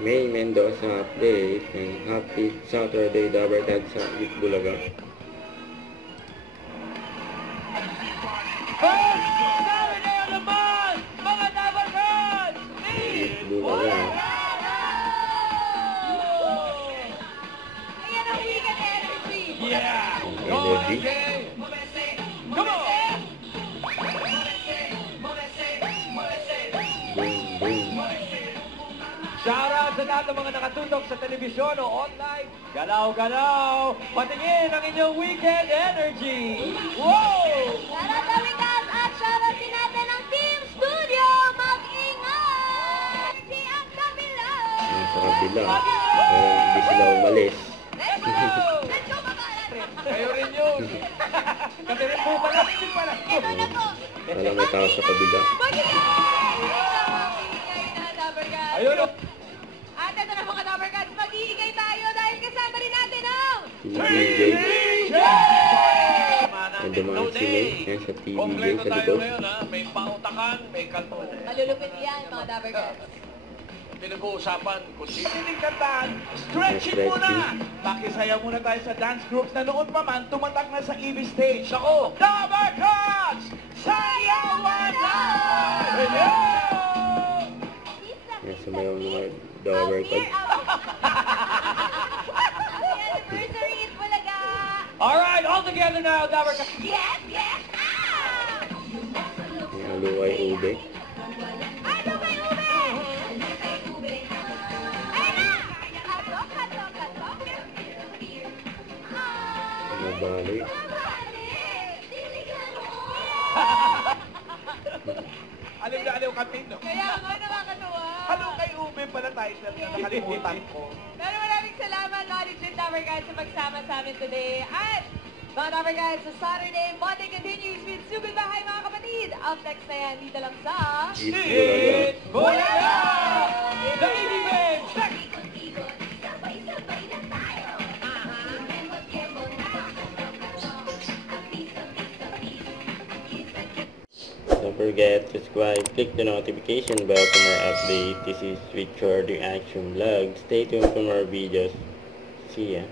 May Mendoza update and happy Saturday Dabarkad sa Itbulaga. First Saturday of the month, mga Dabarkad! Itbulaga. Ayan ang weekend energy! Yeah! Energy. Come on! Boom, boom. Shoutout sa lahat ng mga nakatutok sa telebisyon o online. Galaw-galaw! Patingin ang inyong weekend energy! Wow! Shoutout sa Wikas at shoutout din natin ang Team Studio! Mag-ingat! Si ang kabila! Sa kabila. Hindi sila umalis. Let's go! Let's go, kabalan! Kayo rin yun! Kasi rin po pala! Ito na po! Alam may tao sa kabila. Mag-ingay! Mag-ingay na, Dabarkad! Ayun o! At ito na mga Dabarkads, mag-iigay tayo dahil kasama rin natin ang TVJ. And the mga sine. Yan sa TVJ Kompleto sa tayo likod. ngayon ha. May pautakan, may kanto. malulupit yan, mga Dabarkads. Pinag-uusapan kung sino. Sining kantahan, stretching muna! Makisaya muna tayo sa dance groups na noon pa man tumatak na sa EV stage. Ako! Dabarkads! Sayawan na! Yan sumayaw ng mga Dabarkad. Happy anniversary, Itbulaga! Alright, all together now, Dabarkad! Yes, yes! Ah! Yung aluway ube. Ano kay Ube? Ayun na! Katok, katok, katok. Ah! Nabali. Alim na aliw kapin, no? Kaya nga nakakatuwa. Hello kay Ube pala title na nakalimutan ko. Pero maraming salamat, mga legit Dabarkads, sa pagsama sa amin today. At mga Dabarkads, sa Saturday, Monday continues with Sugod Bahay, mga kapatid. Up next na yan, dito lang sa... Itbulaga. Bulaga! The EVP! Don't forget to subscribe, click the notification bell for more updates. This is Richard, the Action Vlog. Stay tuned for more videos. See ya.